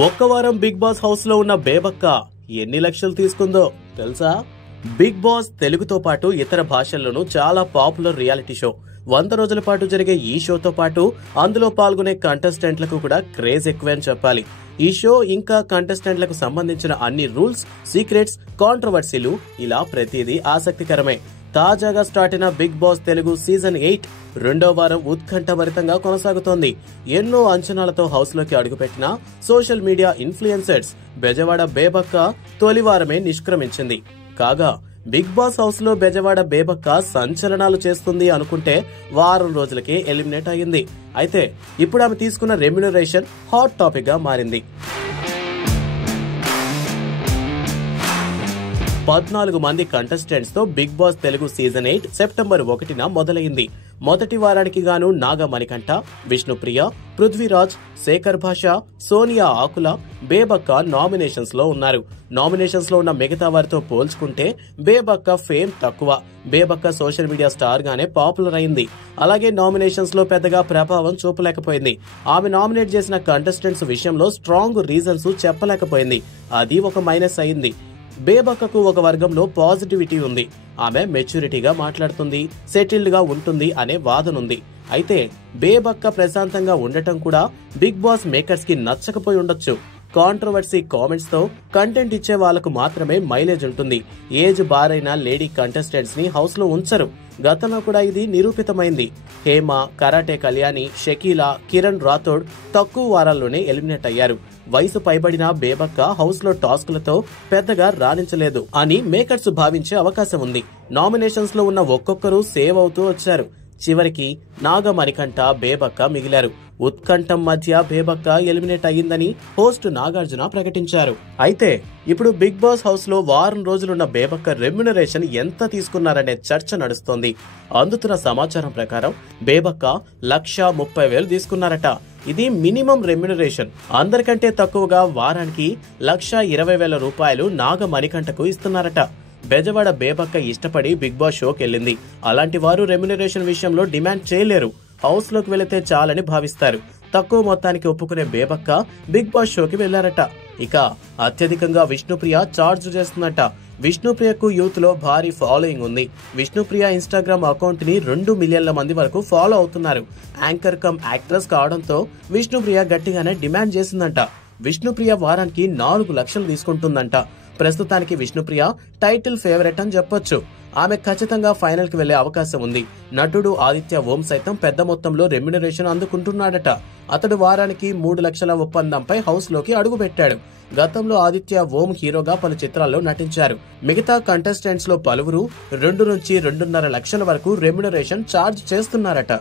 ఒక్క వారం big boss house లో ఉన్న బేబక్క ఎన్ని లక్షలు తీసుకుందో తెలుసా? బిగ్ బాస్ తెలుగుతో పాటు ఇతర భాషల్లోనూ చాలా పాపులర్ రియాలిటీ షో. 100 రోజుల పాటు జరిగే ఈ షోతో పాటు అందులో పాల్గొనే కంటెస్టెంట్లకు కూడా క్రేజ్ ఎక్కువని చెప్పాలి. ఈ షో ఇంకా కంటెస్టెంట్లకు సంబంధించిన అన్ని రూల్స్, సీక్రెట్స్, కాంట్రవర్సీలు ఇలా ప్రతిదీ ఆసక్తికరమే. తాజాగా స్టార్ట్ అయిన బిగ్ బాస్ తెలుగు సీజన్ 8 రెండో వారం ఉత్కంఠభరితంగా కొనసాగుతోంది. ఎన్నో అంచనాలతో హౌస్ లోకి అడుగుపెట్టిన సోషల్ మీడియా ఇన్ఫ్లుయెన్సర్స్ బెజవాడ బేబక్క తొలి వారమే నిష్క్రమించింది. కాగా బిగ్ బాస్ హౌస్ లో బెజవాడ బేబక్క సంచలనాలు చేస్తుంది అనుకుంటే వారం రోజులకే ఎలిమినేట్ అయ్యింది. అయితే ఇప్పుడు ఆమె తీసుకున్న రెమ్యునరేషన్ హాట్ టాపిక్ గా మారింది. 14 మంది కంటెస్టెంట్స్ తో Bigg Boss Telugu season 8 September 1న మొదలైంది. మొదటి వారానికి గాను నాగ మణికంఠ, విష్ణుప్రియ, పృథ్వీరాజ్, శేఖర్ భాష, సోనియా ఆకుల, బేబక్క నామినేషన్స్ లో ఉన్నారు. నామినేషన్స్ లో ఉన్న మిగతా వారితో పోల్చుకుంటే బేబక్క ఫేమ్ తక్కువ. బేబక్క సోషల్ మీడియా స్టార్ గానే పాపులర్ అయింది. అలాగే నామినేషన్స్ లో పెద్దగా ప్రభావం చూపలేకపోయింది. ఆమె నామినేట్ చేసిన కంటెస్టెంట్స్ విషయంలో స్ట్రాంగ్ రీజన్స్ చెప్పలేకపోయింది. అది ఒక మైనస్ అయింది. బేబక్కకు ఒక వర్గంలో పాజిటివిటీ ఉంది. ఆమె మెచ్యూరిటీగా మాట్లాడుతుంది, సెటిల్డ్ గా ఉంటుంది అనే వాదనుంది. అయితే బేబక్క ప్రశాంతంగా ఉండటం కూడా బిగ్ బాస్ మేకర్స్ కి నచ్చకపోయి ఉండొచ్చు. కాంట్రవర్సీ కామెంట్స్ తో కంటెంట్ ఇచ్చే వాళ్లకు మాత్రమే మైలేజ్ ఉంటుంది. ఏజ్ బారైన లేడీ కంటెస్టెంట్స్ ని హౌస్ లో ఉంచరు. గతంలో కూడా ఇది నిరూపితమైంది. హేమ, కరాటే కళ్యాణి, షకీలా, కిరణ్ రాథోడ్ తక్కువ వారాల్లోనే ఎలిమినేట్ అయ్యారు. వయసు పైబడిన బేబక్క హౌస్ లో టాస్కులతో పెద్దగా రాణించలేదు అని మేకర్స్ భావించే అవకాశం ఉంది. నామినేషన్స్ లో ఉన్న ఒక్కొక్కరు సేవ్ అవుతూ వచ్చారు. చివరికి నాగ మణికంఠ, బేబక్క మిగిలారు. ఉత్కంఠం మధ్య బేబక్క ఎలిమినేట్ అయ్యిందని హోస్ట్ నాగార్జున ప్రకటించారు. అయితే ఇప్పుడు బిగ్ బాస్ హౌస్ లో వారం రోజులున్న బేబక్క రెమ్యునరేషన్ ఎంత తీసుకున్నారనే చర్చ నడుస్తోంది. అందుతున్న సమాచారం ప్రకారం బేబక్క 1,30,000 తీసుకున్నారట. ఇది మినిమం రెమ్యునరేషన్. అందరికంటే తక్కువగా వారానికి 1,20,000 రూపాయలు నాగ మణికంఠకు ఇస్తున్నారట. బెజవాడ బేబక్క ఇష్టపడి బిగ్ బాస్ షోకి వెళ్ళింది. అలాంటి వారు రెమ్యునరేషన్ విషయంలో డిమాండ్ చేయలేరు. హౌస్ లోకి వెళితే చాలని భావిస్తారు. తక్కువ మొత్తానికి ఒప్పుకునే బేబక్క బిగ్ బాస్ షోకి వెళ్లారట. ఇక అత్యధికంగా విష్ణుప్రియ చార్జ్ చేస్తున్నట. విష్ణుప్రియకు యూత్ లో భారీ ఫాలోయింగ్ ఉంది. విష్ణుప్రియ ఇన్స్టాగ్రామ్ అకౌంట్ ని 2 మిలియన్ల మంది వరకు ఫాలో అవుతున్నారు. యాంకర్ కమ్ యాక్ట్రెస్ కావడంతో విష్ణుప్రియ గట్టిగానే డిమాండ్ చేసిందంట. విష్ణుప్రియ వారానికి 4 లక్షలు తీసుకుంటుందంట. ప్రస్తుతానికి విష్ణుప్రియ టైటిల్ ఫేవరెట్ అని చెప్పొచ్చు. ఆమె ఖచ్చితంగా ఫైనల్ కి వెళ్లే అవకాశం ఉంది. నటుడు ఆదిత్య ఓం సైతం పెద్ద మొత్తంలో రెమ్యునరేషన్ అందుకుంటున్నాడట. అతడు వారానికి 3 లక్షల ఒప్పందంపై హౌస్ లోకి అడుగు పెట్టాడు. గతంలో ఆదిత్య ఓం హీరోగా పలు చిత్రాల్లో నటించారు. మిగతా కంటెస్టెంట్స్ లో పలువురు 2 నుంచి 2.5 లక్షల వరకు రెమ్యునరేషన్ చార్జ్ చేస్తున్నారట.